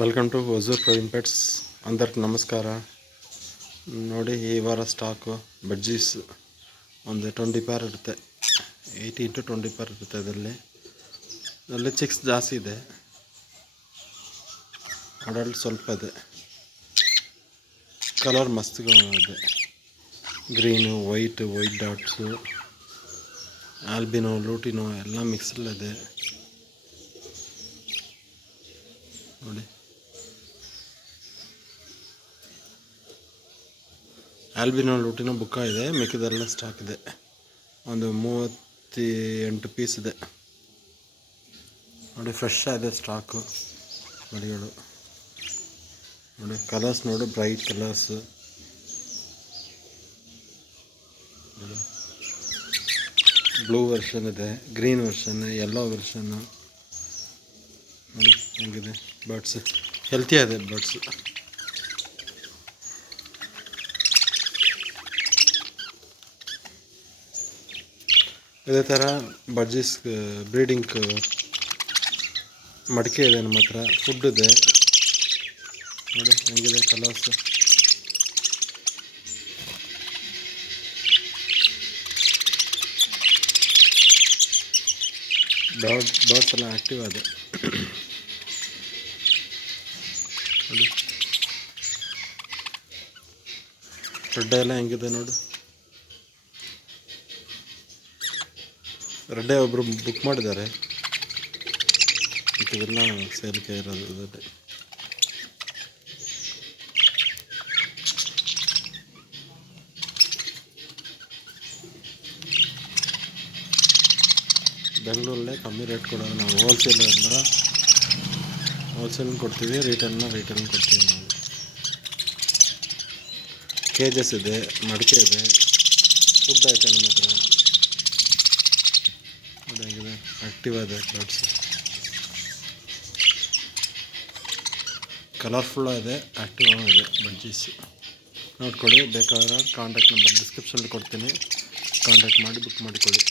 Welcome to Hosur Praveen pets. అందరికి ನಮಸ್ಕಾರ. ನೋಡಿ, ಈ ವಾರ ಸ್ಟಾಕು ಬಡ್ಜೀಸ್ ಒಂದು 20 ಪೇರ್ ಇರುತ್ತೆ. 18 to 20 ಪೇರ್ ಇರುತ್ತೆ. ಅದರಲ್ಲಿ ಚಿಕ್ಸ್ ಜಾಸ್ತಿ ಇದೆ, ಅಡಲ್ಟ್ ಸ್ವಲ್ಪ ಇದೆ. ಕಲರ್ ಮಸ್ತ್ ಇದೆ, ಗ್ರೀನು, ವೈಟ್ ಡಾಟ್ಸು, ಆಲ್ಬಿನೋ, ಲೂಟಿನೋ ಎಲ್ಲ ಮಿಕ್ಸಲ್ಲಿದೆ ನೋಡಿ. ಆಲ್ಬಿನೋ, ಲೂಟಿನೋ ಬುಕ್ಕ ಇದೆ, ಮಿಕ್ಕಿದೆಲ್ಲ ಸ್ಟಾಕ್ ಇದೆ. ಒಂದು 38 ಪೀಸ್ ಇದೆ ನೋಡಿ. ಫ್ರೆಶ್ ಆಗಿದೆ ಸ್ಟಾಕು ಮರಿಗಳು ನೋಡಿ. ಕಲರ್ಸ್ ನೋಡಿ, ಬ್ರೈಟ್ ಕಲರ್ಸು ನೋಡಿ. ಬ್ಲೂ ವರ್ಷನ್ ಇದೆ, ಗ್ರೀನ್ ವರ್ಷನ್, ಯೆಲ್ಲೋ ವರ್ಷನ್ನು ನೋಡಿ ಹೆಂಗಿದೆ. ಬರ್ಡ್ಸ್ ಹೆಲ್ತಿ ಇದೆ ಬರ್ಡ್ಸ್. ಇದೇ ಥರ ಬಡ್ಜೀಸ್ ಬ್ರೀಡಿಂಗ್ ಮಡಿಕೆ ಇದೆ ನಮ್ಮ ಹತ್ರ. ಫುಡ್ ಇದೆ ನೋಡಿ ಹೆಂಗಿದೆ ಕಲರ್ಸು. ಬರ್ಡ್ಸ್ ಎಲ್ಲ ಆ್ಯಕ್ಟಿವ್ ಇದೆ ನೋಡಿ. ರೆಡ್ಡೆ ಎಲ್ಲ ಹೆಂಗಿದೆ ನೋಡು. ರೆಡ್ಡೆ ಒಬ್ಬರು ಬುಕ್ ಮಾಡಿದ್ದಾರೆ, ಇದೆಲ್ಲ ಸೇಲ್ಗೆ ಇರೋದು. ಬೆಂಗಳೂರಲ್ಲೇ ಕಮ್ಮಿ ರೇಟ್ ಕೊಡೋದು ನಾವು. ಹೋಲ್ಸೇಲ್ ಅಂದ್ರೆ ಹೋಲ್ಸೇಲ್ ಕೊಡ್ತೀವಿ, ರಿಟೇಲ್ ಕೊಡ್ತೀವಿ ನಾವು. ಕೇಜಸ್ ಇದೆ, ಮಡಿಕೆ ಇದೆ, ಫುಡ್ ಐತೆ ನಮ್ಮ ಹತ್ರ ನೋಡಿ ಹೆಂಗಿದೆ. ಆ್ಯಕ್ಟಿವ್ ಇದೆ ಬರ್ಡ್ಸ್, ಕಲರ್ಫುಲ್ ಇದೆ, ಆ್ಯಕ್ಟಿವ್ ಇದೆ ಬಡ್ಜೀಸ್. ನೋಡ್ಕೊಳ್ಳಿ. ಬೇಕಾದ್ರೆ ಕಾಂಟ್ಯಾಕ್ಟ್ ನಂಬರ್ ಡಿಸ್ಕ್ರಿಪ್ಷನಲ್ಲಿ ಕೊಡ್ತೀನಿ, ಕಾಂಟ್ಯಾಕ್ಟ್ ಮಾಡಿ ಬುಕ್ ಮಾಡಿಕೊಳ್ಳಿ.